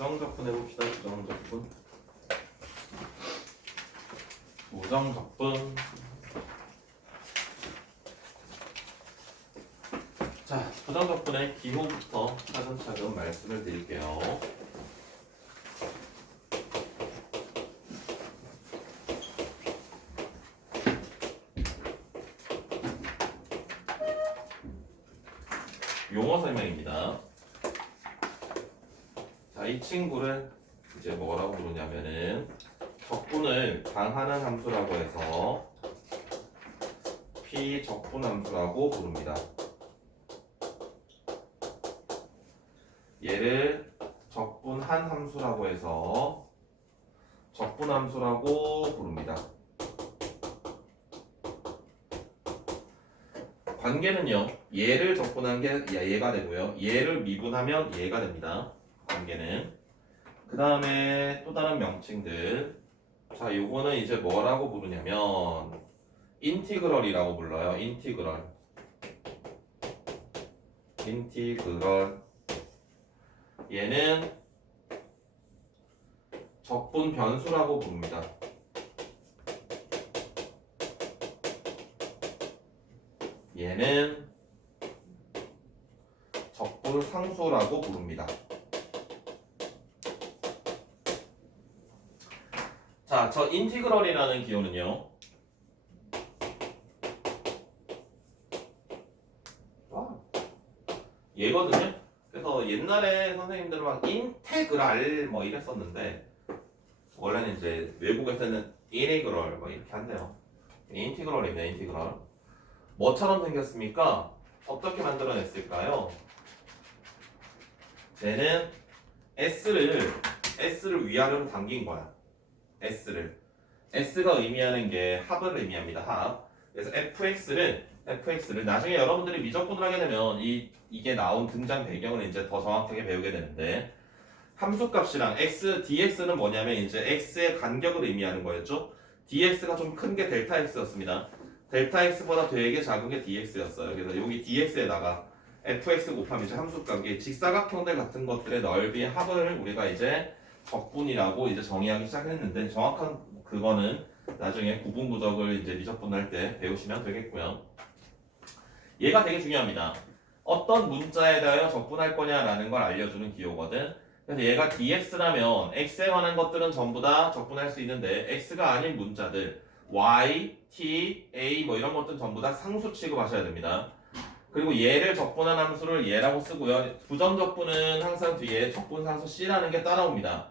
부정적분 해봅시다. 부정적분. 부정적분. 자, 부정적분의 기호부터 차근차근 말씀을 드릴게요. 용어 설명입니다. 자, 이 친구를 이제 뭐라고 부르냐면은 적분을 강하는 함수라고 해서 피적분 함수라고 부릅니다. 얘를 적분한 함수라고 해서 적분 함수라고 부릅니다. 관계는요, 얘를 적분한 게 얘가 되고요, 얘를 미분하면 얘가 됩니다. 관계는. 그 다음에 또 다른 명칭들. 자, 요거는 이제 뭐라고 부르냐면 인티그럴이라고 불러요. 인티그럴. 얘는 적분 변수라고 부릅니다. 얘는 적분 상수라고 부릅니다. 자, 저 인티그럴이라는 기호는요, 얘거든요. 그래서 옛날에 선생님들은 막 인테그랄 뭐 이랬었는데, 원래는 이제 외국에서는 이니그럴 뭐 이렇게 한대요. 인티그럴입니다. 인티그럴. 뭐처럼 생겼습니까? 어떻게 만들어냈을까요? 쟤는 S를 위아래로 당긴 거야. S가 의미하는 게 합을 의미합니다. 합. 그래서 FX를 나중에 여러분들이 미적분을 하게 되면 이게 나온 등장 배경을 이제 더 정확하게 배우게 되는데, 함수값이랑 dx는 뭐냐면 이제 x의 간격을 의미하는 거였죠. dx가 좀 큰 게 델타 x였습니다. 델타 x보다 되게 작은 게 dx였어요. 그래서 여기 dx에다가 fx 곱하면 이제 함수값, 직사각형들 같은 것들의 넓이의 합을 우리가 이제 적분이라고 이제 정의하기 시작했는데, 정확한 그거는 나중에 구분구적을 이제 미적분 할 때 배우시면 되겠고요. 얘가 되게 중요합니다. 어떤 문자에 대하여 적분할 거냐라는 걸 알려주는 기호거든. 그래서 얘가 dx라면 x에 관한 것들은 전부 다 적분할 수 있는데, x가 아닌 문자들 y, t, a 뭐 이런 것들은 전부 다 상수 취급하셔야 됩니다. 그리고 얘를 적분한 함수를 얘라고 쓰고요. 부정적분은 항상 뒤에 적분상수 c라는 게 따라옵니다.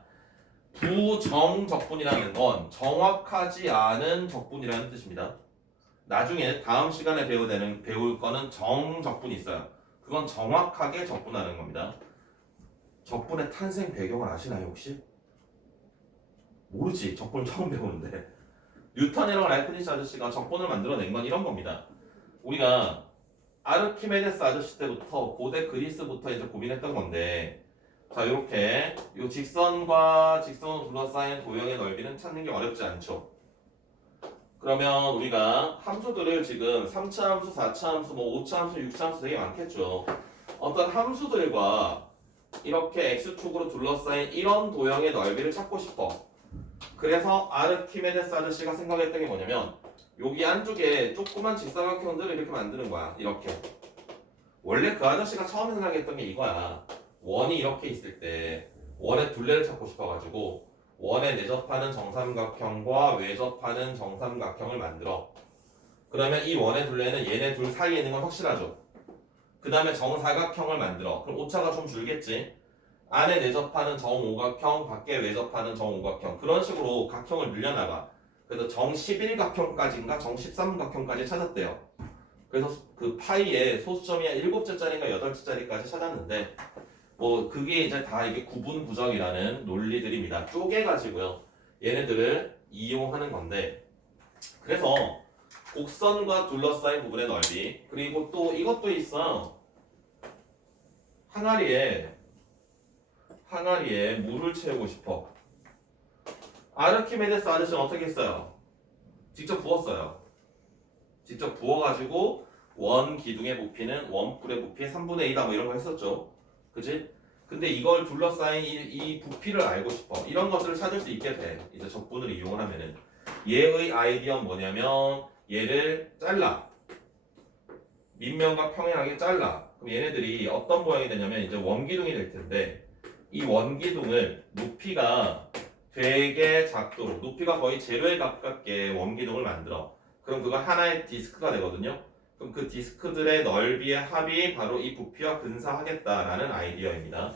부정적분이라는 건 정확하지 않은 적분이라는 뜻입니다. 나중에 다음 시간에 배울 거는 정적분이 있어요. 그건 정확하게 적분하는 겁니다. 적분의 탄생 배경을 아시나요 혹시? 모르지. 적분을 처음 배우는데. 뉴턴이랑 라이프니츠 아저씨가 적분을 만들어낸 건 이런 겁니다. 우리가 아르키메데스 아저씨 때부터 고대 그리스부터 이제 고민했던 건데, 자, 이렇게 이 직선과 직선으로 둘러싸인 도형의 넓이는 찾는 게 어렵지 않죠. 그러면 우리가 함수들을 지금 3차 함수, 4차 함수, 뭐 5차 함수, 6차 함수 되게 많겠죠. 어떤 함수들과 이렇게 x축으로 둘러싸인 이런 도형의 넓이를 찾고 싶어. 그래서 아르키메데스 아저씨가 생각했던 게 뭐냐면, 여기 안쪽에 조그만 직사각형들을 이렇게 만드는 거야. 이렇게. 원래 그 아저씨가 처음 생각했던 게 이거야. 원이 이렇게 있을 때 원의 둘레를 찾고 싶어가지고 원에 내접하는 정삼각형과 외접하는 정삼각형을 만들어. 그러면 이 원의 둘레는 얘네 둘 사이에 있는 건 확실하죠. 그 다음에 정사각형을 만들어. 그럼 오차가 좀 줄겠지. 안에 내접하는 정오각형, 밖에 외접하는 정오각형, 그런 식으로 각형을 늘려나가. 그래서 정11각형까지인가 정13각형까지 찾았대요. 그래서 그 파이에 소수점이 7자짜리인가 8자짜리까지 찾았는데, 뭐 그게 이제 다 이게 구분구적이라는 논리들입니다. 쪼개가지고요, 얘네들을 이용하는 건데, 그래서 곡선과 둘러싸인 부분의 넓이, 그리고 또 이것도 있어. 항아리에 물을 채우고 싶어. 아르키메데스 아저씨는 어떻게 했어요? 직접 부었어요. 직접 부어가지고 원 기둥의 부피는 원뿔의 부피의 3분의 2다 뭐 이런 거 했었죠. 그치? 근데 이걸 둘러싸인 이 부피를 알고 싶어. 이런 것들을 찾을 수 있게 돼. 이제 적분을 이용을 하면은. 얘의 아이디어는 뭐냐면 얘를 잘라. 밑면과 평행하게 잘라. 그럼 얘네들이 어떤 모양이 되냐면 이제 원기둥이 될 텐데 이 원기둥을 높이가 되게 작도록 높이가 거의 제로에 가깝게 원기둥을 만들어. 그럼 그거 하나의 디스크가 되거든요. 그럼 그 디스크들의 넓이의 합이 바로 이 부피와 근사하겠다라는 아이디어입니다.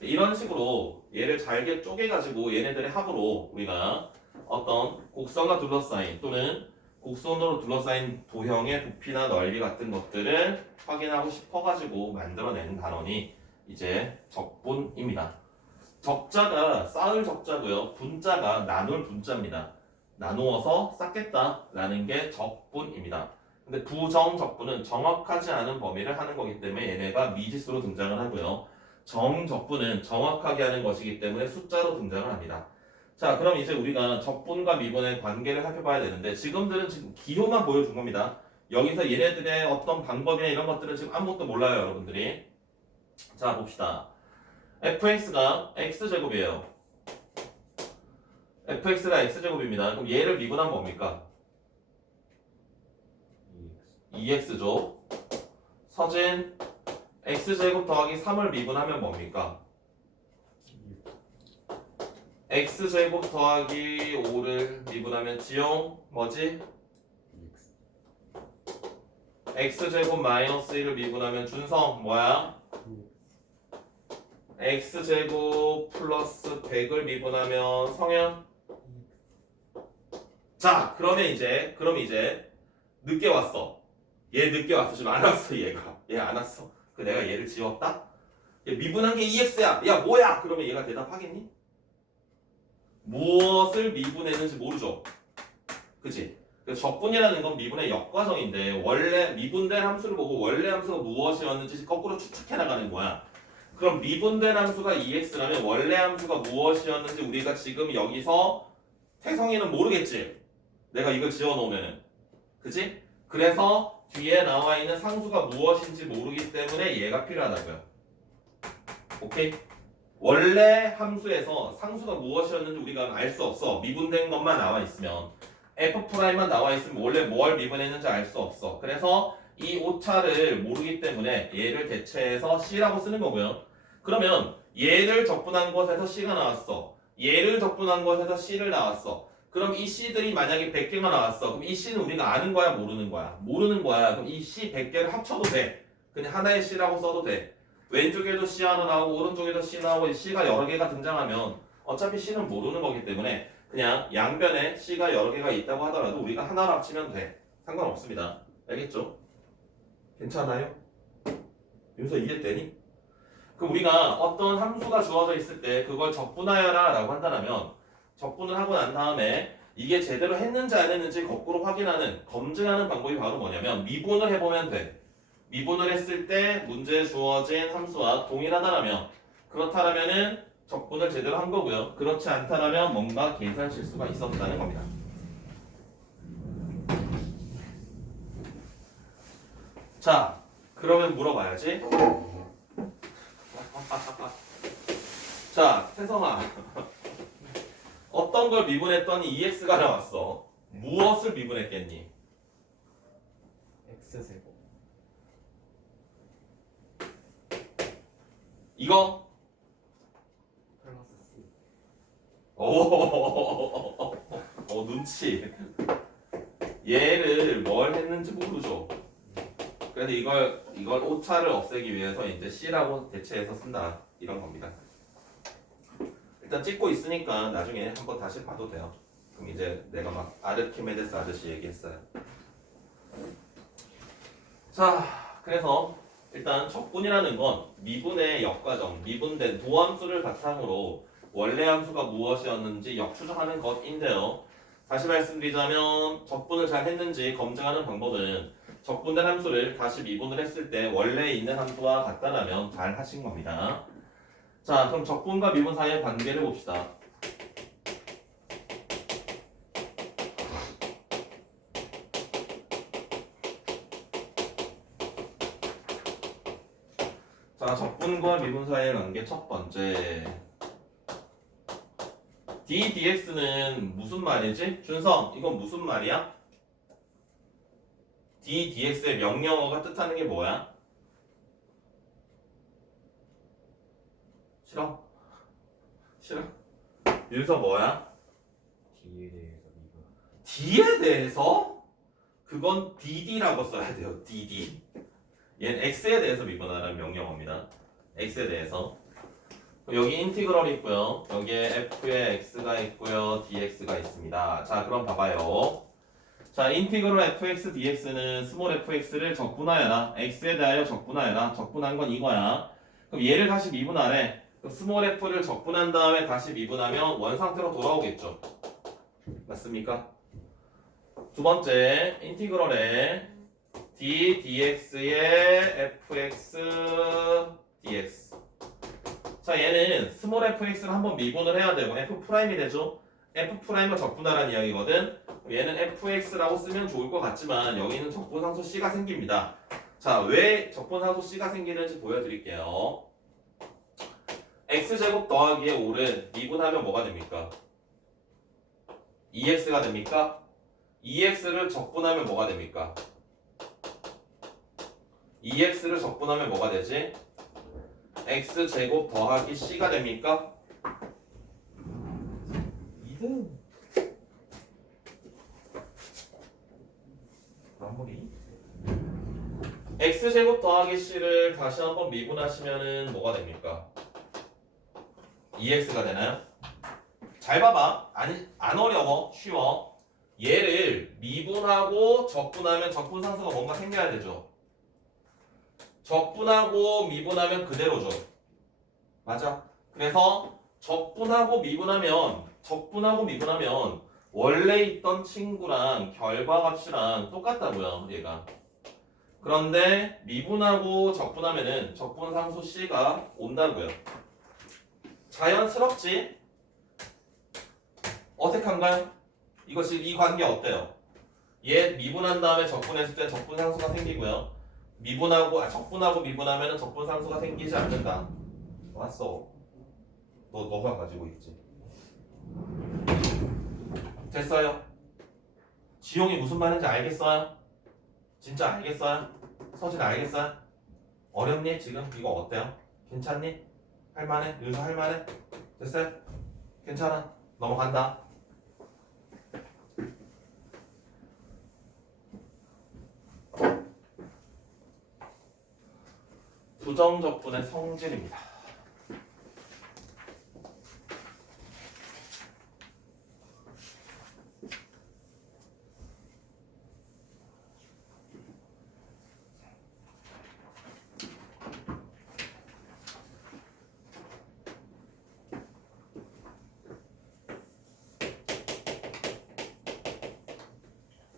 이런 식으로 얘를 잘게 쪼개가지고 얘네들의 합으로 우리가 어떤 곡선과 둘러싸인 또는 곡선으로 둘러싸인 도형의 부피나 넓이 같은 것들을 확인하고 싶어가지고 만들어낸 단원이 이제 적분입니다. 적자가 쌓을 적자고요. 분자가 나눌 분자입니다. 나누어서 쌓겠다라는 게 적분입니다. 근데 부정적분은 정확하지 않은 범위를 하는 거기 때문에 얘네가 미지수로 등장을 하고요. 정적분은 정확하게 하는 것이기 때문에 숫자로 등장을 합니다. 자, 그럼 이제 우리가 적분과 미분의 관계를 살펴봐야 되는데 지금들은 지금 기호만 보여준 겁니다. 여기서 얘네들의 어떤 방법이나 이런 것들은 지금 아무것도 몰라요, 여러분들이. 자, 봅시다. fx가 x제곱이에요. fx가 x제곱입니다. 그럼 얘를 미분하면 뭡니까? 2x죠. 서진 x제곱 더하기 3을 미분하면 뭡니까? x제곱 더하기 5를 미분하면 지용 뭐지? x제곱 마이너스 1을 미분하면 준성 뭐야? x제곱 플러스 100을 미분하면 성현. 자, 그럼 이제 늦게 왔어. 얘 늦게 왔어. 지금 안 왔어, 얘가. 얘 안 왔어. 그 내가 얘를 지웠다? 얘 미분한 게 2x야. 야, 뭐야? 그러면 얘가 대답하겠니? 무엇을 미분했는지 모르죠. 그치? 적분이라는 건 미분의 역과정인데 원래 미분된 함수를 보고 원래 함수가 무엇이었는지 거꾸로 추측해 나가는 거야. 그럼 미분된 함수가 2x라면 원래 함수가 무엇이었는지 우리가 지금 여기서 태성이는 모르겠지. 내가 이걸 지어놓으면은. 그치? 그래서 뒤에 나와 있는 상수가 무엇인지 모르기 때문에 얘가 필요하다고요. 오케이? 원래 함수에서 상수가 무엇이었는지 우리가 알 수 없어. 미분된 것만 나와 있으면. F'만 나와 있으면 원래 뭘 미분했는지 알 수 없어. 그래서 이 오차를 모르기 때문에 얘를 대체해서 C라고 쓰는 거고요. 그러면 얘를 적분한 것에서 C가 나왔어. 얘를 적분한 것에서 C를 나왔어. 그럼 이 C들이 만약에 100개가 나왔어. 그럼 이 C는 우리가 아는 거야, 모르는 거야? 모르는 거야. 그럼 이 C 100개를 합쳐도 돼. 그냥 하나의 C라고 써도 돼. 왼쪽에도 C 하나 나오고 오른쪽에도 C 나오고 C가 여러 개가 등장하면 어차피 C는 모르는 거기 때문에 그냥 양변에 C가 여러 개가 있다고 하더라도 우리가 하나로 합치면 돼. 상관없습니다. 알겠죠? 괜찮아요? 윤서 이해되니? 그럼 우리가 어떤 함수가 주어져 있을 때 그걸 적분하여라 라고 한다면 적분을 하고 난 다음에 이게 제대로 했는지 안 했는지 거꾸로 확인하는 검증하는 방법이 바로 뭐냐면 미분을 해보면 돼. 미분을 했을 때 문제에 주어진 함수와 동일하다라면 그렇다라면은 적분을 제대로 한 거고요. 그렇지 않다라면 뭔가 계산 실수가 있었다는 겁니다. 자, 그러면 물어봐야지. 자, 태성아. 어떤 걸 미분했더니 2x가 나왔어. 무엇을 미분했겠니? x제곱 이거? 플러스 c. 오, 눈치. 얘를 뭘 했는지 모르죠. 그래서 이걸 오차를 없애기 위해서 이제 C라고 대체해서 쓴다. 이런 겁니다. 일단 찍고 있으니까 나중에 한번 다시 봐도 돼요. 그럼 이제 내가 막 아르키메데스 아저씨 얘기했어요. 자, 그래서 일단 적분이라는 건 미분의 역과정, 미분된 도함수를 바탕으로 원래 함수가 무엇이었는지 역추적하는 것인데요. 다시 말씀드리자면 적분을 잘 했는지 검증하는 방법은 적분된 함수를 다시 미분을 했을 때 원래 있는 함수와 같다라면 잘 하신 겁니다. 자, 그럼 적분과 미분 사이의 관계를 봅시다. 자, 적분 미분과 미분 사이의 관계 첫 번째. ddx는 무슨 말이지? 준성, 이건 무슨 말이야? ddx의 명령어가 뜻하는 게 뭐야? 싫어? 싫어? 윤서 뭐야? D에 대해서 미분. d에 대해서? 그건 dd라고 써야 돼요. dd. 얘는 x에 대해서 미분하라는 명령어입니다. x에 대해서. 여기 인티그럴이 있고요. 여기에 f에 x가 있고요. dx가 있습니다. 자, 그럼 봐봐요. 자, 인티그럴 fx dx는 스몰 fx를 적분하여라. x에 대하여 적분하여라. 적분한 건 이거야. 그럼 얘를 다시 미분하래. 그럼 스몰 f를 적분한 다음에 다시 미분하면 원상태로 돌아오겠죠. 맞습니까? 두 번째, 인티그럴에 d dx의 fx dx. 자, 얘는 스몰 fx를 한번 미분을 해야 되고 f'이 되죠. f'을 적분하라는 이야기거든. 얘는 fx라고 쓰면 좋을 것 같지만 여기는 적분상수 c가 생깁니다. 자, 왜 적분상수 c가 생기는지 보여드릴게요. x제곱 더하기에 5를 미분하면 뭐가 됩니까? 2x가 됩니까? 2x를 적분하면 뭐가 됩니까? 2x를 적분하면 뭐가 되지? x제곱 더하기 c가 됩니까? 2등 마무리. x제곱 더하기 c를 다시 한번 미분하시면은 뭐가 됩니까? 2x가 되나요? 잘 봐봐. 아니, 안 어려워. 쉬워. 얘를 미분하고 적분하면 적분상수가 뭔가 생겨야 되죠. 적분하고 미분하면 그대로죠. 맞아. 그래서 적분하고 미분하면 원래 있던 친구랑 결과값이랑 똑같다고요. 얘가. 그런데 미분하고 적분하면은 적분상수 C가 온다고요. 자연스럽지? 어색한가요? 이거 지금 이 관계 어때요? 얘 미분한 다음에 적분했을 때 적분상수가 생기고요. 적분하고 미분하면은 적분상수가 생기지 않는다. 왔어. 너가 가지고 있지. 됐어요? 지용이 무슨 말인지 알겠어요? 진짜 알겠어요? 서진 알겠어요? 어렵니? 지금 이거 어때요? 괜찮니? 할만해? 윤서 할만해? 됐어요? 괜찮아? 넘어간다. 부정적분의 성질입니다.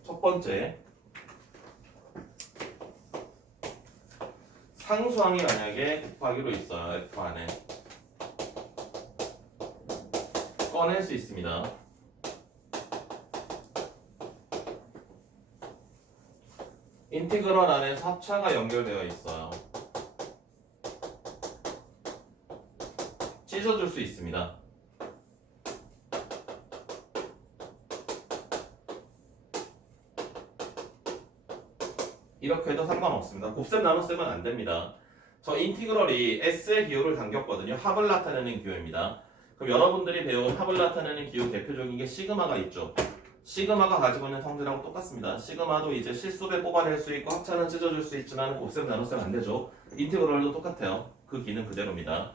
첫 번째, 상수항이 만약에 곱하기로 있어요. F 안에 꺼낼 수 있습니다. 인티그럴 안에 합차가 연결되어 있어요. 찢어줄 수 있습니다. 이렇게 해도 상관없습니다. 곱셈 나눗셈은 안 됩니다. 저 인티그럴이 S의 기호를 당겼거든요. 합을 나타내는 기호입니다. 그럼 여러분들이 배운 합을 나타내는 기호 대표적인 게 시그마가 있죠. 시그마가 가지고 있는 성질하고 똑같습니다. 시그마도 이제 실수배 뽑아낼 수 있고 합차는 찢어줄 수 있지만 곱셈 나눗셈 안 되죠. 인티그럴도 똑같아요. 그 기능 그대로입니다.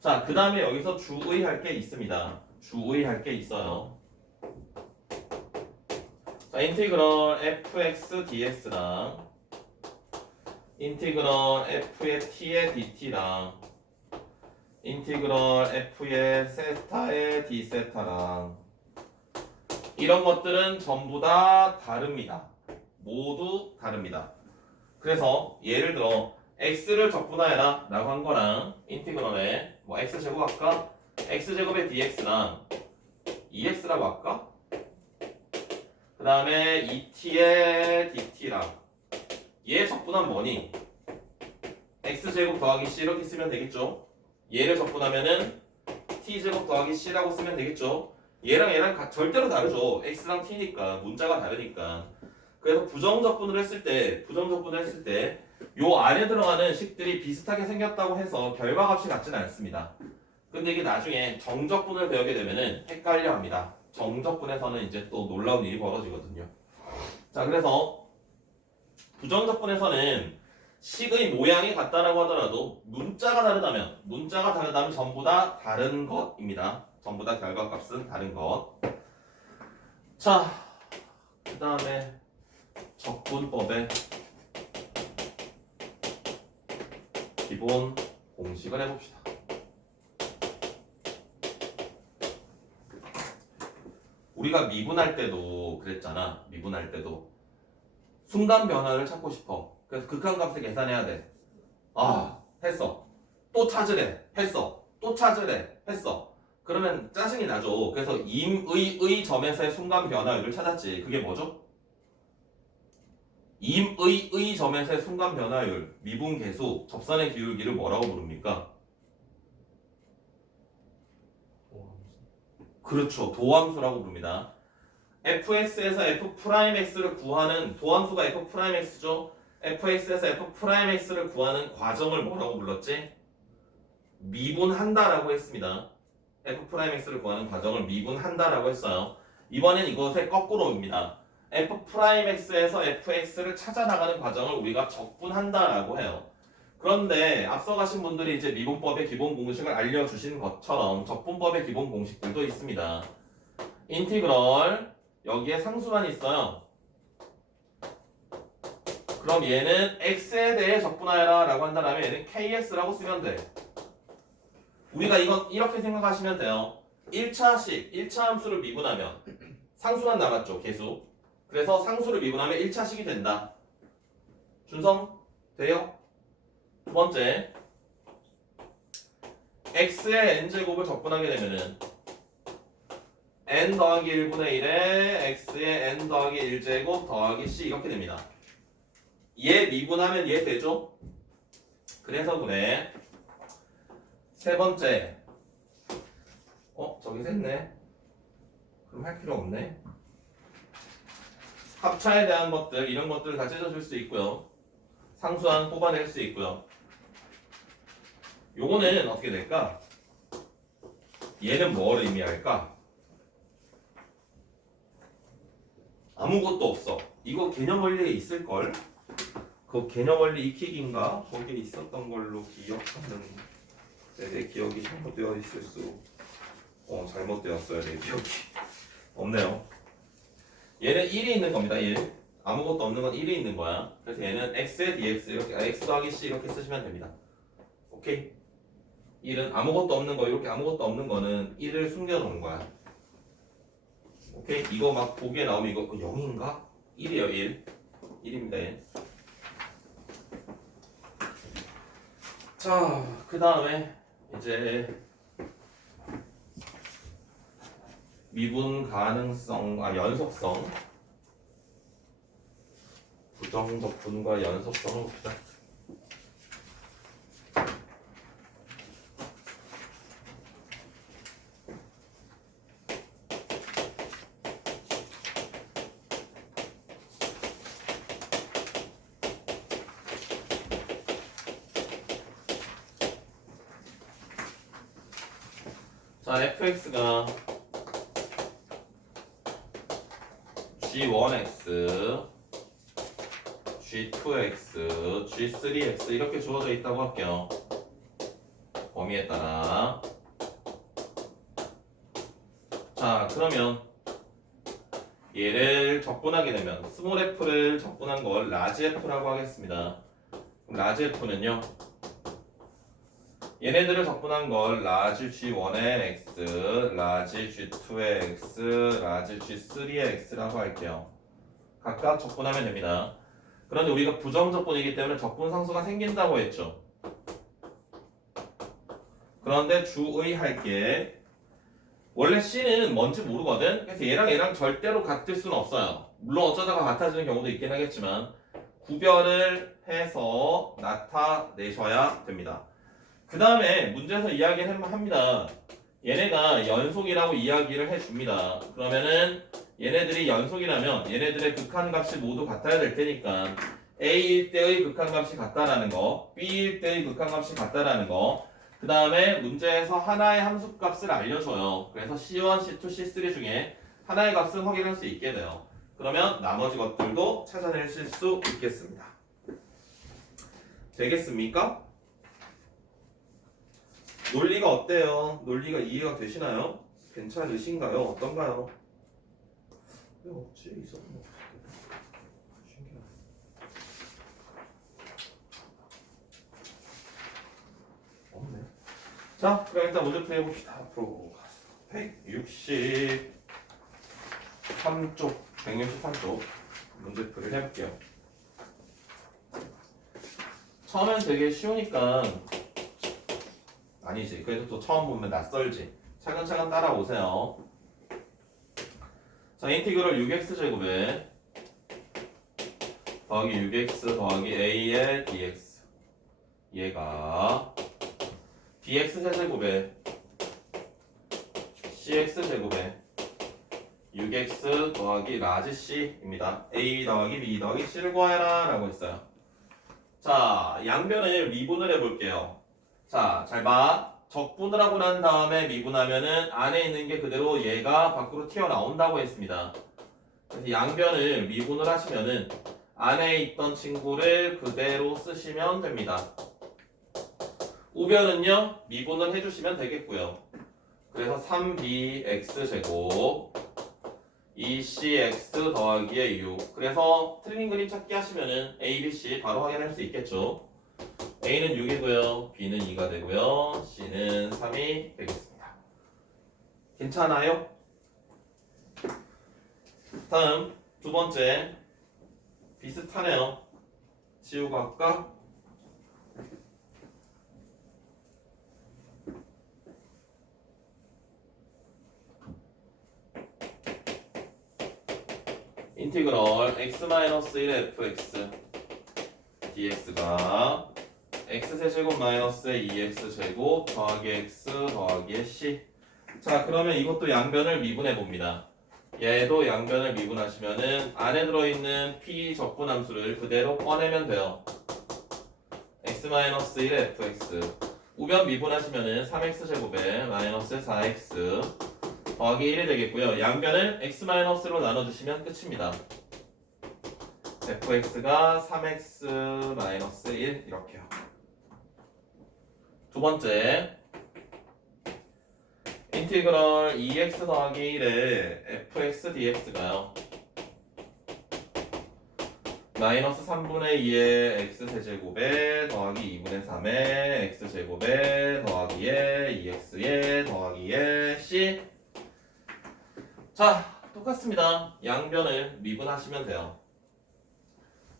자, 그 다음에 여기서 주의할 게 있습니다. 주의할 게 있어요. 자, 인티그럴 fx dx랑 인티그럴 f의 t의 dt랑 인티그럴 f의 세타의 d세타랑 이런 것들은 전부 다 다릅니다. 모두 다릅니다. 그래서 예를 들어 x를 적분하여라 라고 한 거랑 인티그럴에 뭐 x제곱 할까? x제곱의 dx랑 2x라고 할까? 그 다음에 2t의 dt랑 얘 적분하면 뭐니? x제곱 더하기 c 이렇게 쓰면 되겠죠. 얘를 적분하면은 t제곱 더하기 c라고 쓰면 되겠죠. 얘랑 절대로 다르죠. x랑 t니까 문자가 다르니까. 그래서 부정적분을 했을 때 요 안에 들어가는 식들이 비슷하게 생겼다고 해서 결과값이 같지는 않습니다. 근데 이게 나중에 정적분을 배우게 되면은 헷갈려 합니다. 정적분에서는 이제 또 놀라운 일이 벌어지거든요. 자, 그래서 부정적분에서는 식의 모양이 같다라고 하더라도 문자가 다르다면 전부 다 다른 것입니다. 전부 다 결과값은 다른 것. 자, 그 다음에 적분법의 기본 공식을 해봅시다. 우리가 미분할 때도 그랬잖아. 미분할 때도 순간 변화를 찾고 싶어. 그래서 극한값을 계산해야 돼. 아, 했어. 또 찾으래. 했어. 또 찾으래. 했어. 그러면 짜증이 나죠. 그래서 임의의 점에서의 순간 변화율을 찾았지. 그게 뭐죠? 임의의 점에서의 순간 변화율, 미분 계수, 접선의 기울기를 뭐라고 부릅니까? 그렇죠. 도함수라고 부릅니다. fx에서 f'x를 구하는 도함수가 f'x죠. fx에서 f'x를 구하는 과정을 뭐라고 불렀지? 미분한다라고 했습니다. f'x를 구하는 과정을 미분한다라고 했어요. 이번엔 이것의 거꾸로입니다. f'x에서 fx를 찾아나가는 과정을 우리가 적분한다라고 해요. 그런데 앞서 가신 분들이 이제 미분법의 기본 공식을 알려주신 것처럼 적분법의 기본 공식들도 있습니다. 인티그럴 여기에 상수만 있어요. 그럼 얘는 x에 대해 적분하여라 라고 한다면 얘는 ks라고 쓰면 돼. 우리가 이건 이렇게 생각하시면 돼요. 1차 함수를 미분하면 상수만 남았죠. 계수. 그래서 상수를 미분하면 1차식이 된다. 준성? 돼요? 두 번째, x의 n제곱을 적분하게 되면은 n 더하기 1분의 1에 x의 n 더하기 1제곱 더하기 c 이렇게 됩니다. 얘 미분하면 얘 되죠? 그래서 그래. 세 번째, 저기 샜네. 그럼 할 필요 없네. 합차에 대한 것들, 이런 것들을 다 찢어줄 수 있고요. 상수항 뽑아낼 수 있고요. 요거는 어떻게 될까? 얘는 뭘 의미할까? 아무것도 없어. 이거 개념 원리에 있을걸? 그 개념 원리 익히기인가? 거기에 있었던 걸로 기억하는. 내 기억이 잘못되어 있을 수. 잘못되었어요. 내 기억이. 없네요. 얘는 1이 있는 겁니다. 1. 아무것도 없는 건 1이 있는 거야. 그래서 얘는 x의 dx 이렇게 x 더하기 c 이렇게 쓰시면 됩니다. 오케이? 1은 아무것도 없는 거 이렇게 아무것도 없는 거는 1을 숨겨놓은 거야. 오케이? 이거 막 보기에 나오면 이거 0인가? 1이에요. 1. 1입니다. 1. 자, 그 다음에 이제 미분 가능성, 연속성, 부정적분과 연속성을 봅시다. 자, fx가 g1x, g2x, g3x 이렇게 주어져 있다고 할게요. 범위에 따라. 자, 그러면 얘를 적분하게 되면 스몰 f를 적분한 걸 라지 f라고 하겠습니다. 그럼 라지 f는요. 얘네들을 적분한 걸 라지 G1의 X, 라지 G2의 X, 라지 G3의 X라고 할게요. 각각 적분하면 됩니다. 그런데 우리가 부정적분이기 때문에 적분상수가 생긴다고 했죠. 그런데 주의할게. 원래 C는 뭔지 모르거든. 그래서 얘랑 절대로 같을 수는 없어요. 물론 어쩌다가 같아지는 경우도 있긴 하겠지만 구별을 해서 나타내셔야 됩니다. 그 다음에 문제에서 이야기를 합니다. 얘네가 연속이라고 이야기를 해줍니다. 그러면은 얘네들이 연속이라면 얘네들의 극한값이 모두 같아야 될 테니까 A일 때의 극한값이 같다라는 거, B일 때의 극한값이 같다라는 거, 그 다음에 문제에서 하나의 함수값을 알려줘요. 그래서 C1, C2, C3 중에 하나의 값을 확인할 수 있게 돼요. 그러면 나머지 것들도 찾아내실 수 있겠습니다. 되겠습니까? 논리가 어때요? 논리가 이해가 되시나요? 괜찮으신가요? 어떤가요? 왜 없지? 있었던 거 같은데. 신기하네. 없네. 자, 그럼 일단 문제 풀이 해봅시다. 앞으로 163쪽, 163쪽 문제풀이를 해볼게요. 처음엔 되게 쉬우니까 아니지. 그래도 또 처음 보면 낯설지. 차근차근 따라오세요. 자, 인티그럴 6x 제곱에 더하기 6x 더하기 a의 dx 얘가 dx 세제곱에 cx 제곱에 6x 더하기 라지 c입니다. a 더하기 b 더하기 c를 구하여라 라고 했어요. 자, 양변을 미분을 해볼게요. 자, 잘 봐. 적분을 하고 난 다음에 미분하면은 안에 있는 게 그대로 얘가 밖으로 튀어나온다고 했습니다. 그래서 양변을 미분을 하시면은 안에 있던 친구를 그대로 쓰시면 됩니다. 우변은요, 미분을 해주시면 되겠고요. 그래서 3bx 제곱 2cx 더하기의 6. 그래서 틀린 그림 찾기 하시면은 a, b, c 바로 확인할 수 있겠죠. a는 6이고요, b는 2가 되고요, c는 3이 되겠습니다. 괜찮아요? 다음 두 번째 비슷하네요. 지우고 할까? 인티그럴 x-1fx dx가 x세제곱 마이너스의 2x제곱 더하기 x 더하기의 c. 자, 그러면 이것도 양변을 미분해 봅니다. 얘도 양변을 미분하시면은 안에 들어있는 p 적분함수를 그대로 꺼내면 돼요. x-1fx 우변 미분하시면은 3x제곱에 마이너스 4x 더하기 1이 되겠고요. 양변을 x-로 나눠주시면 끝입니다. fx가 3x-1 이렇게요. 두 번째 인티그럴 2x 더하기 1의 fx dx가요. 마이너스 3분의 2의 x세제곱에 더하기 2분의 3의 x제곱에 더하기의 2x의 더하기의 c. 자, 똑같습니다. 양변을 미분하시면 돼요.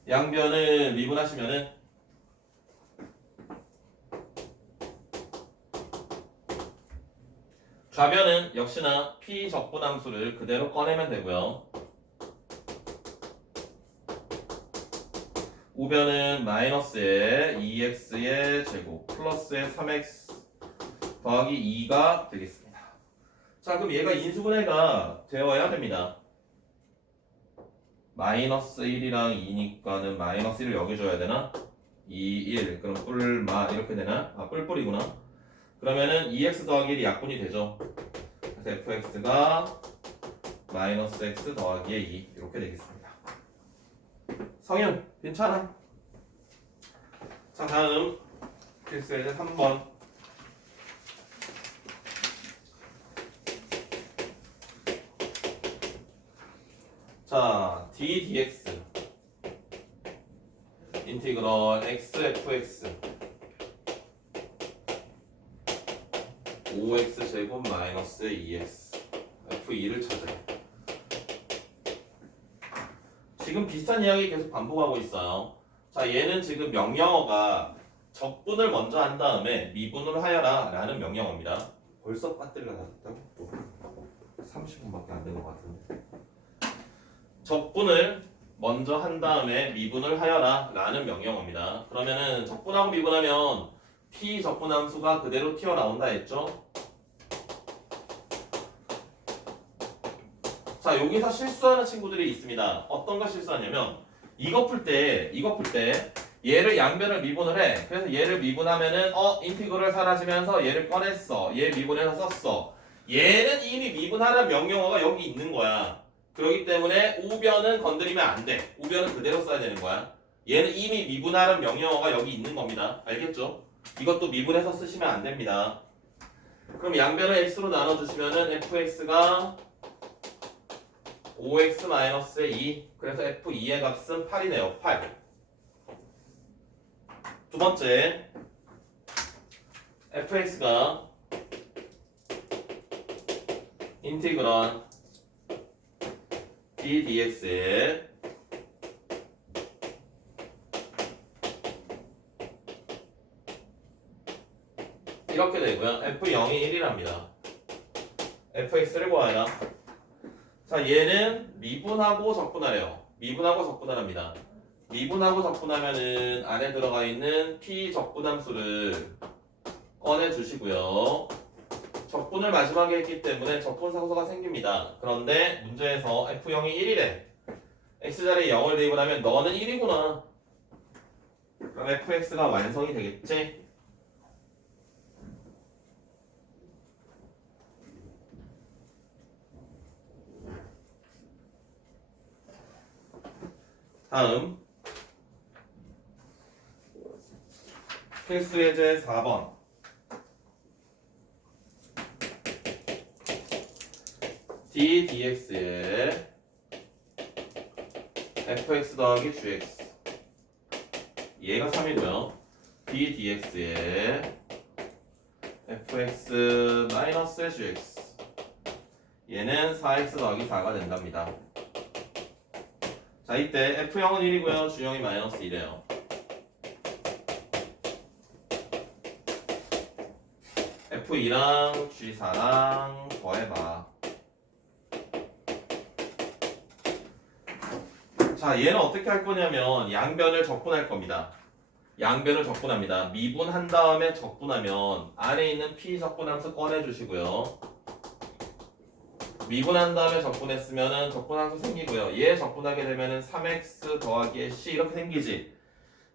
양변을 미분하시면은 좌변은 역시나 p 적분함수를 그대로 꺼내면 되고요. 우변은 마이너스의 2x의 제곱 플러스의 3x 더하기 2가 되겠습니다. 자, 그럼 얘가 인수분해가 되어야 됩니다. 마이너스 1이랑 2니까는 마이너스 1을 여기 줘야 되나? 2, 1 그럼 뿔마 이렇게 되나? 아, 뿔뿔이구나. 그러면은 2x 더하기 1이 약분이 되죠. 그래서 fx가 마이너스 x 더하기의 2 이렇게 되겠습니다. 성현 괜찮아? 자, 다음 필수에는 3번. 자, ddx 인티그럴 xfx 5x 제곱 마이너스 2x f2를 찾아요. 지금 비슷한 이야기 계속 반복하고 있어요. 자, 얘는 지금 명령어가 적분을 먼저 한 다음에 미분을 하여라 라는 명령어입니다. 벌써 배터리가 다 됐다고? 또 30분밖에 안 된 것 같은데. 적분을 먼저 한 다음에 미분을 하여라 라는 명령어입니다. 그러면은 적분하고 미분하면 p 적분함수가 그대로 튀어나온다 했죠? 자, 여기서 실수하는 친구들이 있습니다. 어떤 거 실수하냐면 이거 풀 때 얘를 양변을 미분을 해. 그래서 얘를 미분하면은 인티그럴 사라지면서 얘를 꺼냈어. 얘 미분해서 썼어. 얘는 이미 미분하라는 명령어가 여기 있는 거야. 그렇기 때문에 우변은 건드리면 안 돼. 우변은 그대로 써야 되는 거야. 얘는 이미 미분하라는 명령어가 여기 있는 겁니다. 알겠죠? 이것도 미분해서 쓰시면 안 됩니다. 그럼 양변을 x로 나눠주시면은 fx가 5x-2 그래서 f2의 값은 8이네요. 8. 두 번째 fx가 인티그랄 d dx에 이렇게 되고요. f0이 1이랍니다. fx를 구하라. 자, 얘는 미분하고 적분하래요. 미분하고 적분하랍니다. 미분하고 적분하면은 안에 들어가 있는 p 적분함수를 꺼내 주시고요. 적분을 마지막에 했기 때문에 적분 상수가 생깁니다. 그런데 문제에서 f0이 1이래. x자리에 0을 대입하면 너는 1이구나. 그럼 fx가 완성이 되겠지? 다음 필수 예제 4번 d dx에 fx 더하기 gx 얘가 3이고요. d dx에 fx 마이너스 gx 얘는 4x 더하기 4가 된답니다. 자, 이때 f0은 1이고요. g0이 마이너스 1이에요. f2랑 g4랑 더해봐. 자, 얘는 어떻게 할 거냐면 양변을 적분할 겁니다. 양변을 적분합니다. 미분한 다음에 적분하면 안에 있는 p 적분함수 꺼내주시고요. 미분한 다음에 적분했으면은 적분함수 생기고요. 얘 적분하게 되면은 3x 더하기 c 이렇게 생기지.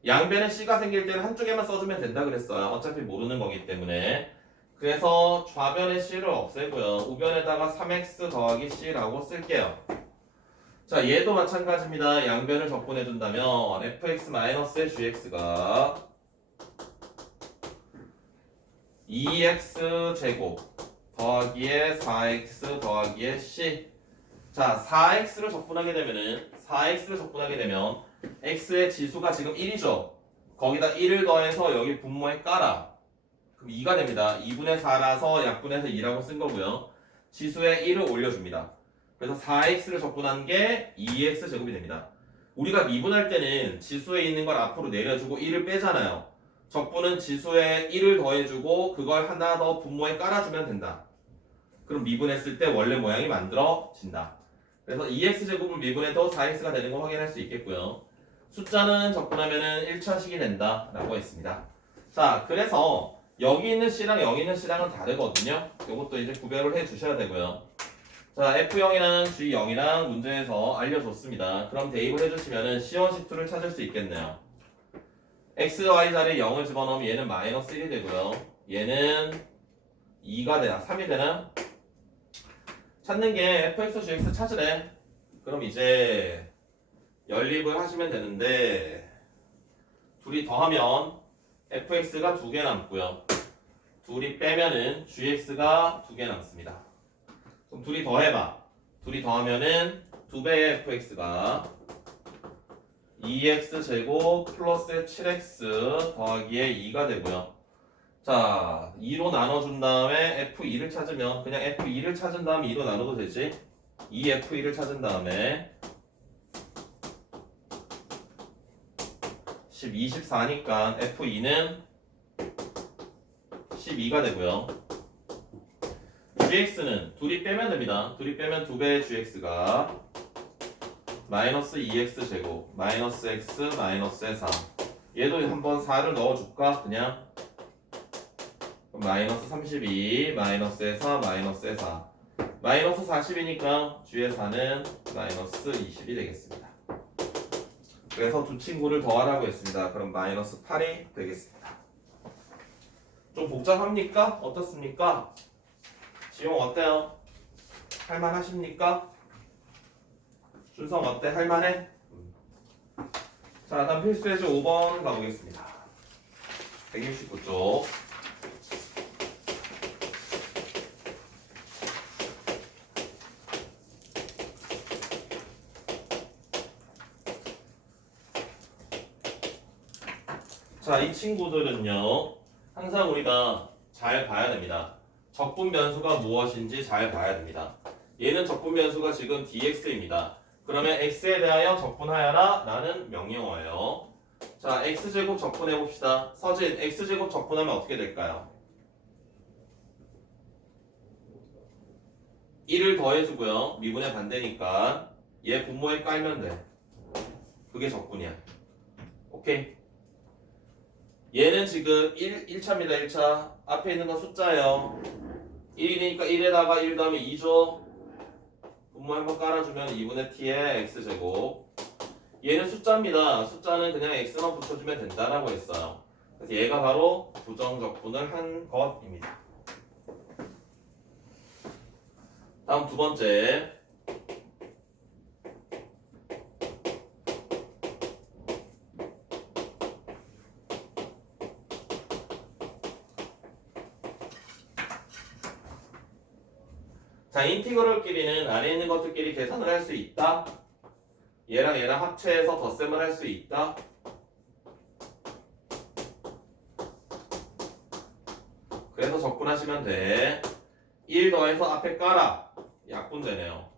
양변에 c가 생길 때는 한쪽에만 써주면 된다 그랬어요. 어차피 모르는 거기 때문에. 그래서 좌변에 c를 없애고요. 우변에다가 3x 더하기 c라고 쓸게요. 자, 얘도 마찬가지입니다. 양변을 적분해 준다면 fx-의 gx가 2x 제곱 더하기에 4x 더하기에 c. 자, 4x를 적분하게 되면 x의 지수가 지금 1이죠. 거기다 1을 더해서 여기 분모에 깔아. 그럼 2가 됩니다. 2분의 4라서 약분해서 2라고 쓴 거고요. 지수에 1을 올려줍니다. 그래서 4x를 적분한 게 2x 제곱이 됩니다. 우리가 미분할 때는 지수에 있는 걸 앞으로 내려주고 1을 빼잖아요. 적분은 지수에 1을 더해주고 그걸 하나 더 분모에 깔아주면 된다. 그럼 미분했을 때 원래 모양이 만들어진다. 그래서 2x 제곱을 미분해도 4x가 되는 거 확인할 수 있겠고요. 숫자는 적분하면은 1차식이 된다 라고 했습니다. 자, 그래서 여기 있는 c랑 여기 있는 c랑은 다르거든요. 이것도 이제 구별을 해 주셔야 되고요. 자, f0이랑 g0이랑 문제에서 알려줬습니다. 그럼 대입을 해주시면은 c1, c2를 찾을 수 있겠네요. x, y 자리에 0을 집어넣으면 얘는 마이너스 1이 되고요. 얘는 2가 되나? 3이 되나? 찾는 게 fx, gx 찾으래. 그럼 이제 연립을 하시면 되는데 둘이 더하면 fx가 2개 남고요. 둘이 빼면은 gx가 2개 남습니다. 그럼 둘이 더해봐. 둘이 더하면은 2배의 fx가 2x 제곱 플러스 7x 더하기에 2가 되고요. 자, 2로 나눠준 다음에 f2를 찾으면 그냥 f2를 찾은 다음에 2로 나눠도 되지. 2f2를 찾은 다음에 24니까 f2는 12가 되고요. gx는 둘이 빼면 됩니다. 둘이 빼면 2배의 gx가 마이너스 2x 제곱 마이너스 x 마이너스의 3 얘도 한번 4를 넣어줄까? 그냥 그럼 마이너스 32 마이너스의 4 마이너스의 4 마이너스 40이니까 g의 4는 마이너스 20이 되겠습니다. 그래서 두 친구를 더하라고 했습니다. 그럼 마이너스 8이 되겠습니다. 좀 복잡합니까? 어떻습니까? 지용 어때요? 할만하십니까? 준성 어때? 할만해? 자, 다음 필수예제 5번 가보겠습니다. 169쪽. 자, 이 친구들은요, 항상 우리가 잘 봐야 됩니다. 적분 변수가 무엇인지 잘 봐야 됩니다. 얘는 적분 변수가 지금 dx입니다. 그러면 x에 대하여 적분하여라 라는 명령어예요. 자, x제곱 적분해 봅시다. 서진, x제곱 적분하면 어떻게 될까요? 1을 더해주고요. 미분의 반대니까 얘 분모에 깔면 돼. 그게 적분이야. 오케이? 얘는 지금 1차입니다. 1차. 앞에 있는 건 숫자예요. 1이니까 1에다가 1 더하면 2죠. 분모 한번 깔아주면 2분의 t의 x제곱. 얘는 숫자입니다. 숫자는 그냥 x만 붙여주면 된다라고 했어요. 그래서 얘가 바로 부정적분을 한 것입니다. 다음 두 번째. 자, 인티그럴끼리는 안에 있는 것들끼리 계산을 할 수 있다. 얘랑 얘랑 합체해서 덧셈을 할 수 있다. 그래서 적분하시면 돼. 1 더해서 앞에 깔아. 약분되네요.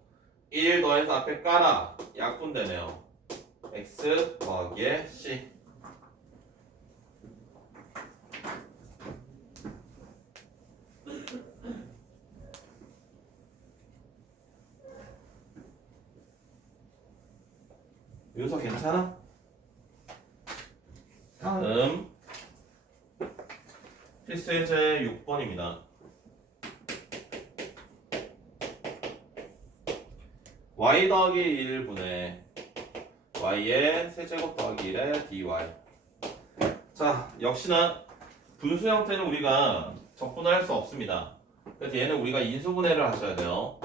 1 더해서 앞에 깔아. 약분되네요. x 더하기에 c. 윤서 괜찮아? 다음 필수예제 6번입니다. y 더하기 1분의 y의 세제곱 더하기 1의 dy. 자, 역시나 분수 형태는 우리가 적분을 할 수 없습니다. 그래서 얘는 우리가 인수분해를 하셔야 돼요.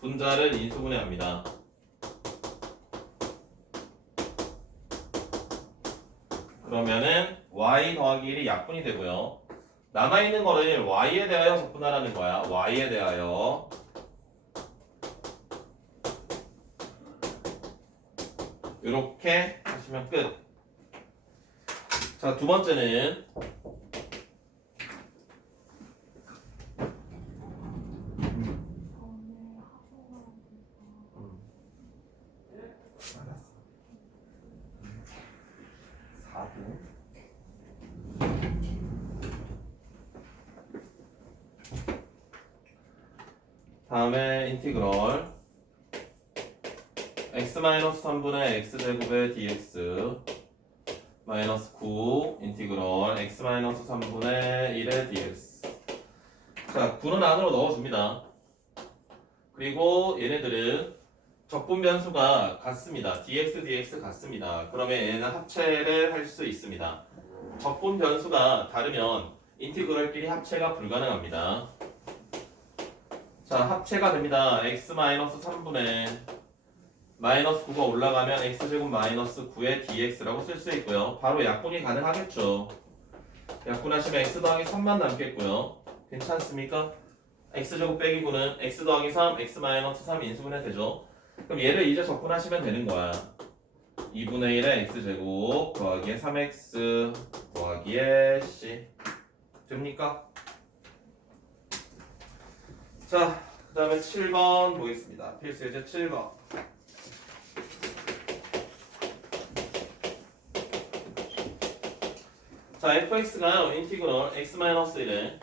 분자를 인수분해합니다. 그러면은 y 더하기 1이 약분이 되고요. 남아있는 거를 y에 대하여 적분하라는 거야. y에 대하여. 이렇게 하시면 끝. 자, 두 번째는 다음에 인티그럴 x-3분의 x제곱의 dx 마이너스 9 인티그럴 x-3분의 1의 dx. 자, 9는 안으로 넣어줍니다. 그리고 얘네들은 적분 변수가 같습니다. dx, dx 같습니다. 그러면 얘는 합체를 할 수 있습니다. 적분 변수가 다르면 인티그럴끼리 합체가 불가능합니다. 자, 합체가 됩니다. x-3분의 마이너스 9가 올라가면 x제곱 마이너스 9의 dx라고 쓸 수 있고요. 바로 약분이 가능하겠죠. 약분하시면 x 더하기 3만 남겠고요. 괜찮습니까? x제곱 빼기 9는 x 더하기 3, x 마이너스 3 인수분해 되죠. 그럼 얘를 이제 적분하시면 되는 거야. 2분의 1의 x제곱 더하기에 3x 더하기에 c 됩니까? 자, 그 다음에 7번 보겠습니다. 필수예제 7번. 자, fx가요 인티그럴 x-1에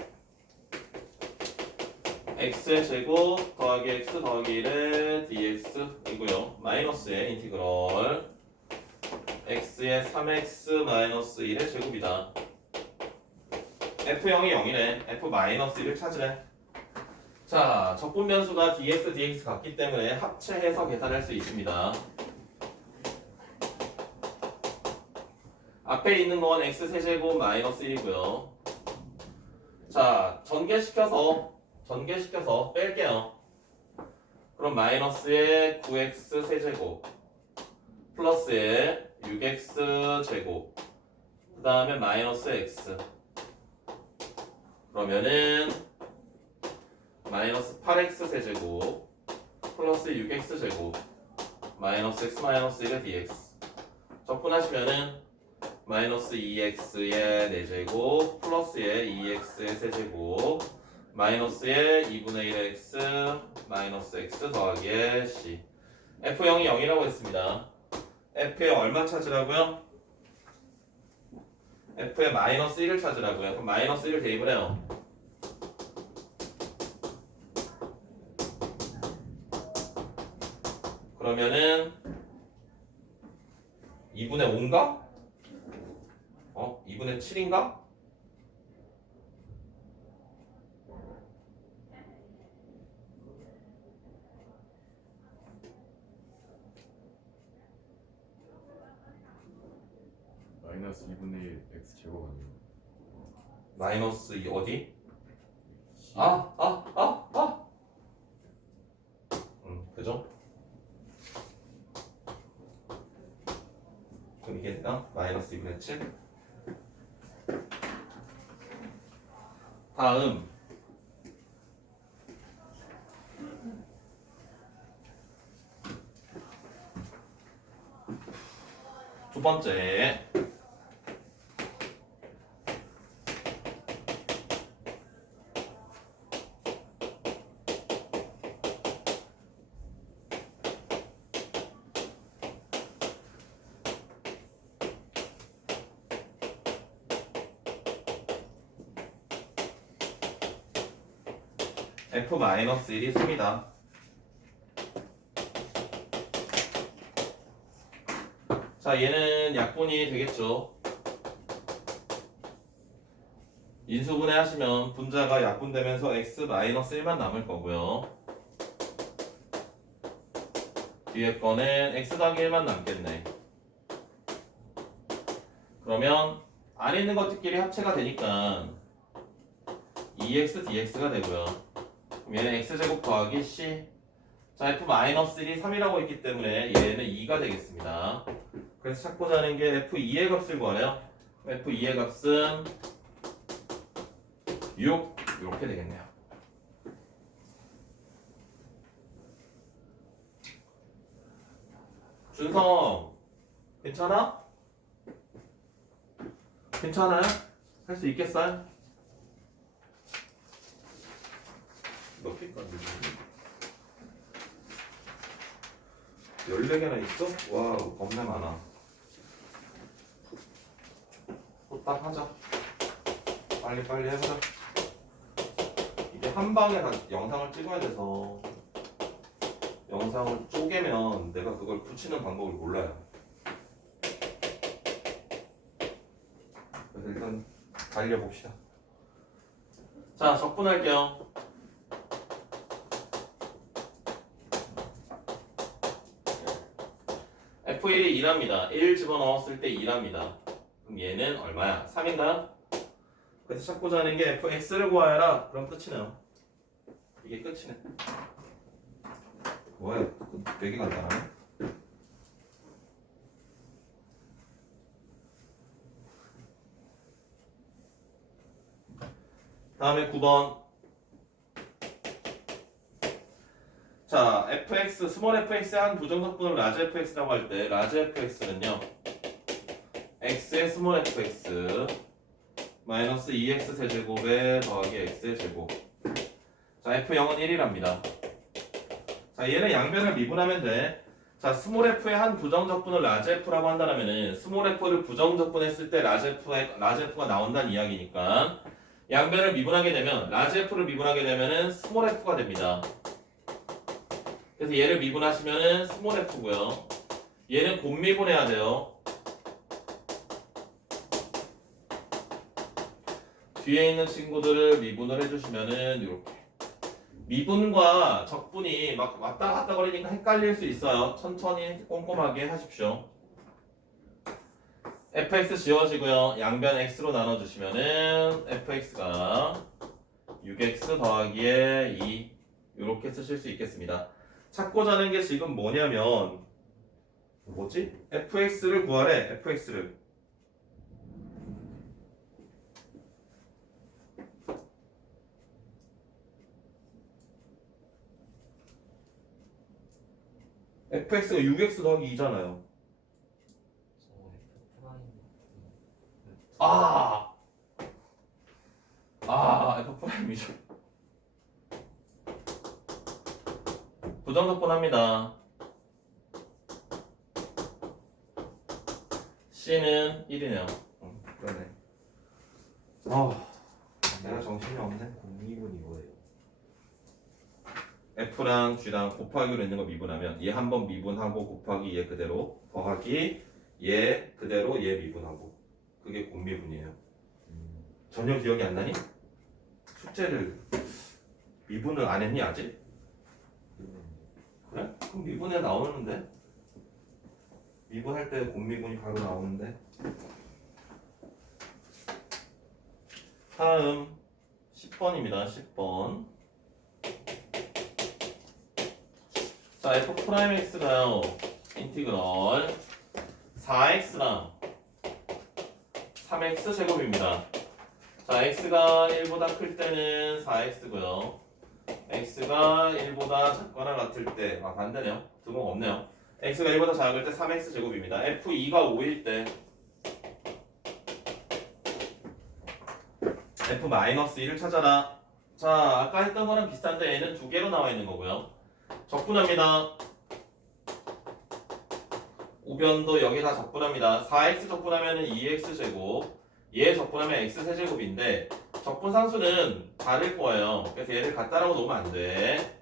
x의 제곱 더하기 x 더하기 1의 dx이고요. 마이너스의 인티그럴 x의 3x 마이너스 1의 제곱이다. f0이 0이네. f 마이너스 1을 찾으래. 자, 적분 변수가 dx, dx 같기 때문에 합체해서 계산할 수 있습니다. 앞에 있는 건 x 세제곱 마이너스 1이고요. 자, 전개시켜서 뺄게요. 그럼 마이너스의 9x 세제곱 플러스의 6x 제곱 그 다음에 마이너스 x 그러면은 마이너스 8x 세제곱 플러스 6x 제곱 마이너스 x 마이너스 1의 dx 적분하시면은 마이너스 2x의 4제곱 플러스의 2x의 세제곱 마이너스의 2분의 1의 x 마이너스 x 더하기의 c f0이 0이라고 했습니다. f의 얼마 찾으라고요? f의 마이너스 1을 찾으라고요. 그럼 마이너스 1을 대입을 해요. 그러면은 2분의 5인가? 2분의 7인가? 마이너스 2분의 1 x 제곱 아니에요? 마이너스 이 어디? 그죠? 그럼 이게 되나? 마이너스 2분의 7 다음 두 번째 f-1이 3이다. 자, 얘는 약분이 되겠죠. 인수분해 하시면 분자가 약분되면서 x-1만 남을 거고요. 뒤에 거는 x 더하기 1만 남겠네. 그러면 안에 있는 것들끼리 합체가 되니까 2x dx가 되고요. 얘는 x제곱 더하기 c 자 f-1이 3이라고 했기 때문에 얘는 2가 되겠습니다. 그래서 찾고자 하는 게 f2의 값을 구하래요. f2의 값은 6 이렇게 되겠네요. 준성 괜찮아? 괜찮아요? 할 수 있겠어요? 몇 개까지? 14개나 있어? 와우 겁나 많아. 후딱 하자. 빨리 해보자. 이게 한 방에 다 영상을 찍어야 돼서 영상을 쪼개면 내가 그걸 붙이는 방법을 몰라요. 그래서 일단 달려봅시다. 자, 적분할게요. f1이 2랍니다. 1 집어넣었을 때 2랍니다. 그럼 얘는 얼마야? 3인가요? 그래서 찾고자 하는 게 fx를 구하여라. 그럼 끝이네요. 이게 끝이네. 뭐야? 되게 간단하네. 다음에 9번. 자, fx, 스몰 fx의 한 부정적분을 라지 fx라고 할 때 라지 fx는요 x의 스몰 fx 마이너스 2x 세제곱에 더하기 x의 제곱 자, f0은 1이랍니다. 자, 얘는 양변을 미분하면 돼. 자, 스몰 f의 한 부정적분을 라지 f라고 한다면은 스몰 f를 부정적분했을 때 라지 f가 나온다는 이야기니까 양변을 미분하게 되면 라지 F를 미분하게 되면은 스몰 F가 됩니다. 그래서 얘를 미분하시면은 스몰 F고요. 얘는 곱미분해야 돼요. 뒤에 있는 친구들을 미분을 해주시면은 이렇게 미분과 적분이 막 왔다 갔다 거리니까 헷갈릴 수 있어요. 천천히 꼼꼼하게 하십시오. fx 지워지고요. 양변 x로 나눠주시면은 fx가 6x 더하기에 2 이렇게 쓰실 수 있겠습니다. 찾고자 하는 게 지금 뭐냐면 뭐지? fx를 구하래. fx를 fx가 6x 더하기 2잖아요. 아, F'이죠. 부정적분합니다. C는 1이네요. 그러네. 내가 정신이 없네. 공미분 이거예요. F랑 G랑 곱하기로 있는 거 미분하면 얘 한 번 미분하고 곱하기 얘 그대로 더하기 얘 그대로 얘 미분하고 그게 곱미분이에요. 전혀 기억이 안 나니? 숙제를 미분을 안 했니 아직? 그래? 그럼 미분에 나오는데? 미분할 때 곱미분이 바로 나오는데? 다음 10번입니다. 10번. 자, F'X가요. 인티그럴 4X랑 3X 제곱입니다. 자, X가 1보다 클 때는 4X고요. X가 1보다 작거나 같을 때, 반대네요. 두공 없네요. X가 1보다 작을 때 3X 제곱입니다. F2가 5일 때 F-1을 찾아라. 자, 아까 했던 거랑 비슷한데 얘는 두 개로 나와 있는 거고요. 적분합니다. 우변도 여기 다 적분합니다. 4x 적분하면 2x 제곱, 얘 적분하면 x 세제곱인데 적분 상수는 다를 거예요. 그래서 얘를 같다라고 놓으면 안 돼.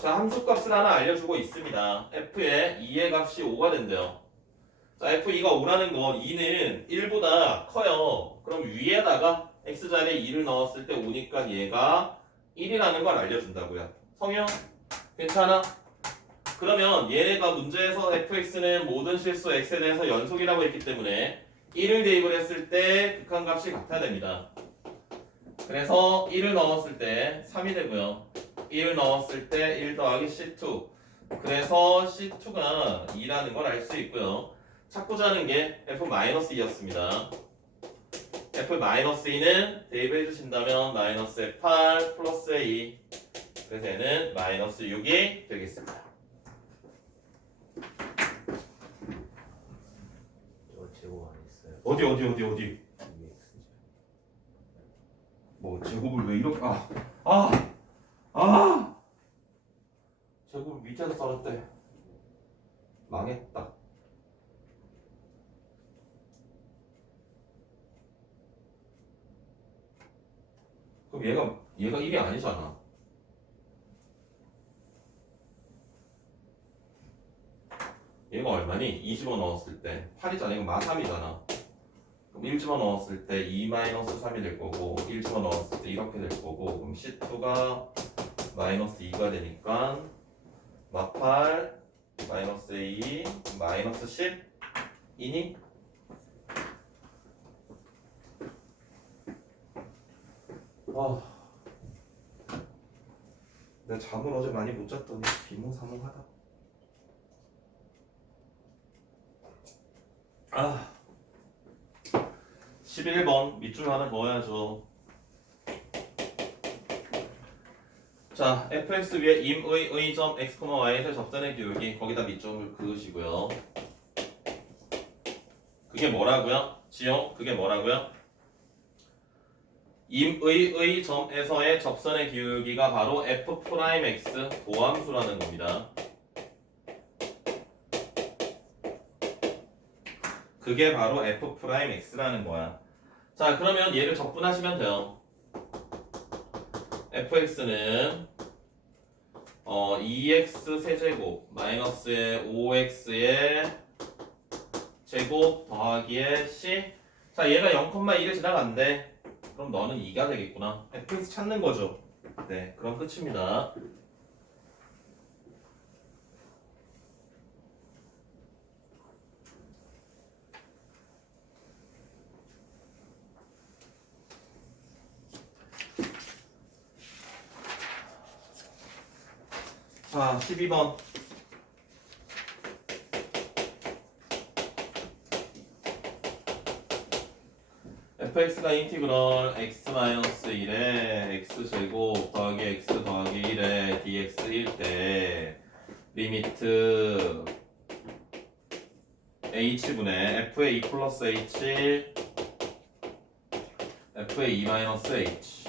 자, 함수값을 하나 알려주고 있습니다. f의 2의 값이 5가 된대요. 자, f2가 5라는 건 2는 1보다 커요. 그럼 위에다가 x자리에 2를 넣었을 때 5니까 얘가 1이라는 걸 알려준다고요. 성형? 괜찮아? 그러면 얘네가 문제에서 fx는 모든 실수 x에 대해서 연속이라고 했기 때문에 1을 대입을 했을 때 극한값이 같아야 됩니다. 그래서 1을 넣었을 때 3이 되고요. 1을 넣었을 때 1 더하기 C2. 그래서 C2가 2라는 걸 알 수 있고요. 찾고자 하는 게 F-2였습니다. F-2는 대입해 주신다면 마이너스 8 플러스 2. 그래서 얘는 마이너스 6이 되겠습니다. 저 제곱 안 했어요. 어디? 2x 뭐 제곱을 왜 이렇게 제곱을 밑에서 써놨대. 망했다. 그럼 얘가 1이 아니잖아. 얘가 얼마니? 2 집어넣었을 때 8이잖아. 이거 마3이잖아. 그럼 1 집어넣었을 때 2-3이 될 거고 1 집어넣었을 때 이렇게 될 거고 그럼 C2가 마이너스 2가 되니까 마8 마이너스 2 마이너스 10이니? 내가 잠을 어제 많이 못 잤더니 비몽사몽하다. 11번 밑줄 하나 그어야죠. 자, fx 위에 임의 의점 x, y에서 접선의 기울기 거기다 밑줄을 그으시고요. 그게 뭐라고요? 지용? 그게 뭐라고요? 임의 의점에서의 접선의 기울기가 바로 f'x 도함수라는 겁니다. 그게 바로 f'x라는 거야. 자, 그러면 얘를 적분하시면 돼요. fx는 2x 세제곱 마이너스의 5x의 제곱 더하기의 c. 자, 얘가 0,2를 지나간대. 그럼 너는 2가 되겠구나. fx 찾는 거죠. 네, 그럼 끝입니다. 자, 12번. fx가 인티그럴 x-1에 x제곱 더하기 x 더하기 1에 dx일 때 리미트 h분의 f의 2 플러스 h f의 2 마이너스 h.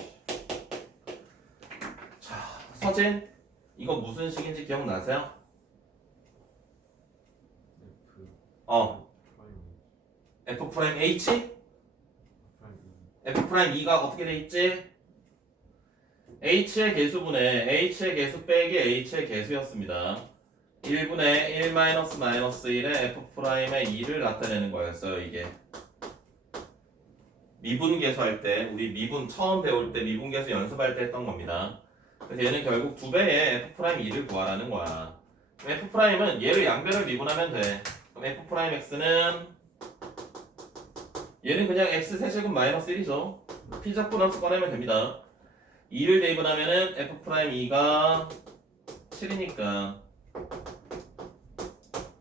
자, 서진 이거 무슨 식인지 기억나세요? f 프라임 h? f 프라임 2가 어떻게 돼 있지? h의 개수분의 h의 개수 빼기 h의 개수였습니다. 1분의 1 마이너스 마이너스 1의 f 프라임의 2를 나타내는 거였어요. 이게 미분계수 할 때, 우리 미분 처음 배울 때 미분계수 연습할 때 했던 겁니다. 그래서 얘는 결국 2배의 f 프라임 2를 구하라는 거야. f 프라임은 얘를 양변을 미분하면 돼. 그럼 f 프라임 x는 얘는 그냥 x 세제곱 마이너스 1이죠. 피적분함수 꺼내면 됩니다. 2를 대입하면은 f 프라임 2가 7이니까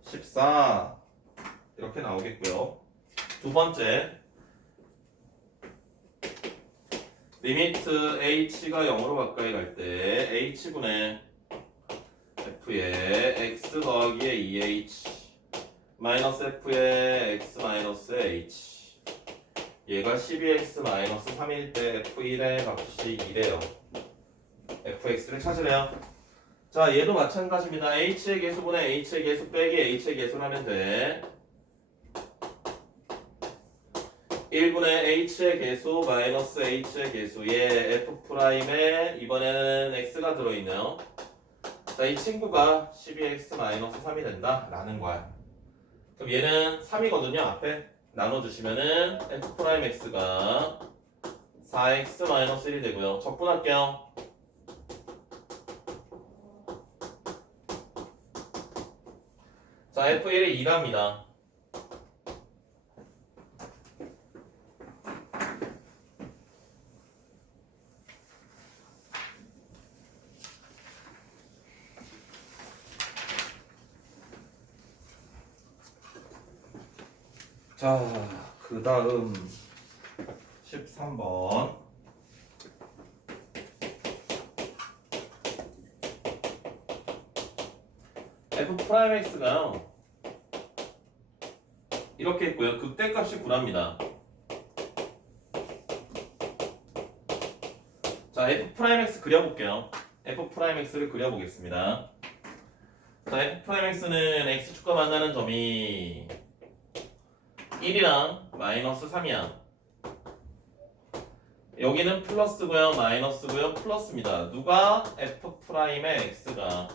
14 이렇게 나오겠고요. 두 번째 리미트 h가 0으로 가까이 갈 때 h분의 f의 x 더하기의 2h 마이너스 f의 x 마이너스 h 얘가 12x 마이너스 3일 때 f1의 값이 2래요. fx를 찾으래요. 자, 얘도 마찬가지입니다. h의 개수분의 h의 개수 빼기 h의 개수를 하면 돼. 1분의 h의 개수 마이너스 h의 개수에 f 프라임에 이번에는 x가 들어있네요. 자, 이 친구가 12x 마이너스 3이 된다 라는 거야. 그럼 얘는 3이거든요. 앞에 나눠주시면은 f 프라임 x가 4x 마이너스 1이 되고요. 적분할게요. 자, f1이 2랍니다. 자, 그 다음 13번. f 프라임 x가요. 이렇게 있고요. 극대값이 9랍니다. 자, f 프라임 x 그려볼게요. f 프라임 x를 그려보겠습니다. 자, f 프라임 x는 x축과 만나는 점이 1이랑 마이너스 3이야. 여기는 플러스고요, 마이너스고요, 플러스입니다. 누가? f 프라임의 x가.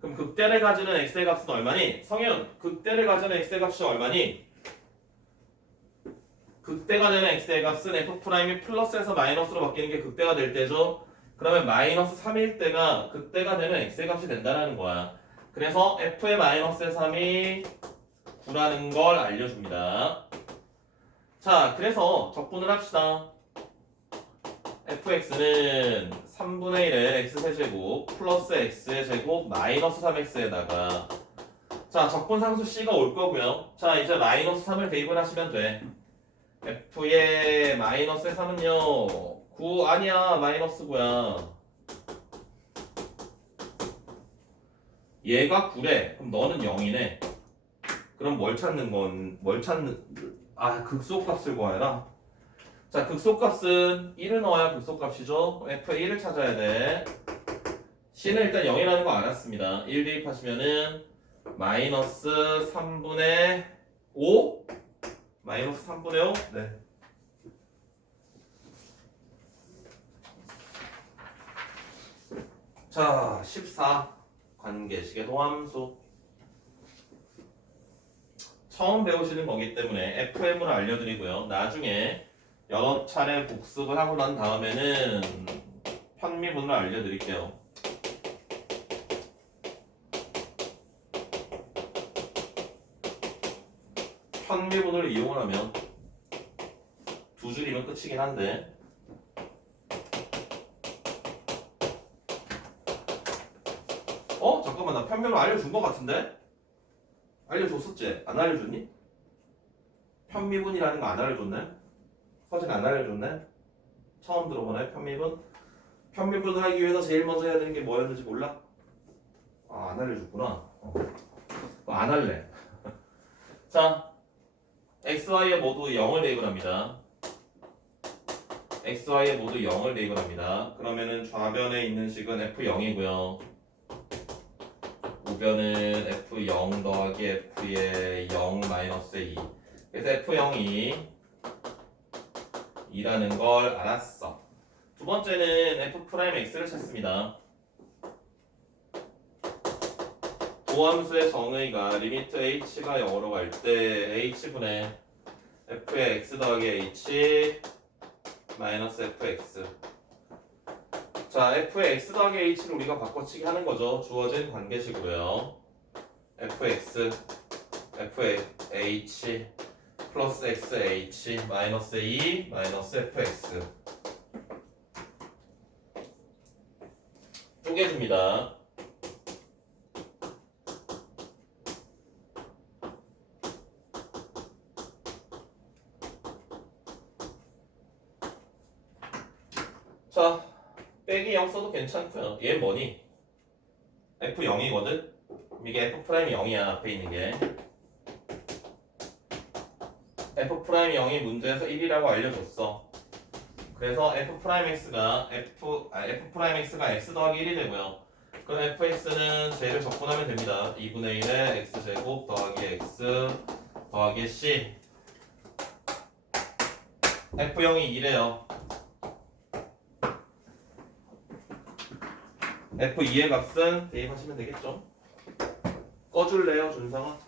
그럼 극대를 가지는 x의 값은 얼마니? 성윤, 극대를 가지는 x의 값이 얼마니? 극대가 되는 x의 값은 f 프라임이 플러스에서 마이너스로 바뀌는 게 극대가 될 때죠. 그러면 마이너스 3일 때가 극대가 되는 x의 값이 된다는 거야. 그래서 f의 마이너스 3이 9라는 걸 알려줍니다. 자, 그래서 적분을 합시다. fx는 3분의 1의 x세제곱 플러스 x의 제곱 마이너스 3x에다가 자, 적분상수 c가 올 거고요. 자, 이제 마이너스 3을 대입을 하시면 돼. f의 마이너스 3은요 9 아니야, 마이너스 9야. 얘가 9래. 그럼 너는 0이네. 그럼 뭘 찾는 건, 극소값을 구하라. 자, 극소값은 1을 넣어야 극소값이죠. f의 1을 찾아야 돼. c는 일단 0이라는 거 알았습니다. 1 대입하시면은 마이너스 3분의 5? 마이너스 3분의 5? 네. 자, 14 관계식의 도함수. 처음 배우시는 거기 때문에 FM을 알려드리고요. 나중에 여러 차례 복습을 하고 난 다음에는 편미분을 알려드릴게요. 편미분을 이용을 하면 두 줄이면 끝이긴 한데 잠깐만, 나 편미분 알려준 거 같은데? 알려줬었지? 안 알려줬니? 편미분이라는 거 안 알려줬네? 서진 안 알려줬네? 처음 들어보네, 편미분? 편미분을 하기 위해서 제일 먼저 해야 되는 게 뭐였는지 몰라? 안 알려줬구나. 안 할래. 자, XY에 모두 0을 대입을 합니다. XY에 모두 0을 대입을 합니다. 그러면은 좌변에 있는 식은 F0이고요. 우변은 F0 더하기 F의 0 마이너스 2. 그래서 F0이 2라는 걸 알았어. 두 번째는 F'X를 찾습니다. 도함수의 정의가 리미트 h가 0으로 갈 때 h분의 f의 x 더하기 h 마이너스 fx. 자, f의 x 더하기 h를 우리가 바꿔치기 하는 거죠. 주어진 관계식으로요. fx, fh 플러스 xh 마이너스 2 마이너스 fx 쪼개줍니다. 자, 빼기 0 써도 괜찮고요. 얘 뭐니? F0이거든? 이게 F'이 0이야, 앞에 있는 게. F'이 0이 문제에서 1이라고 알려줬어. 그래서 F'X가 X 더하기 1이 되고요. 그럼 fx는 쟤를 적분하면 됩니다. 2분의 1에 x제곱 더하기 x 더하기 c. F0이 2래요. F2의 값은 대입하시면 되겠죠? 꺼줄래요, 준성아?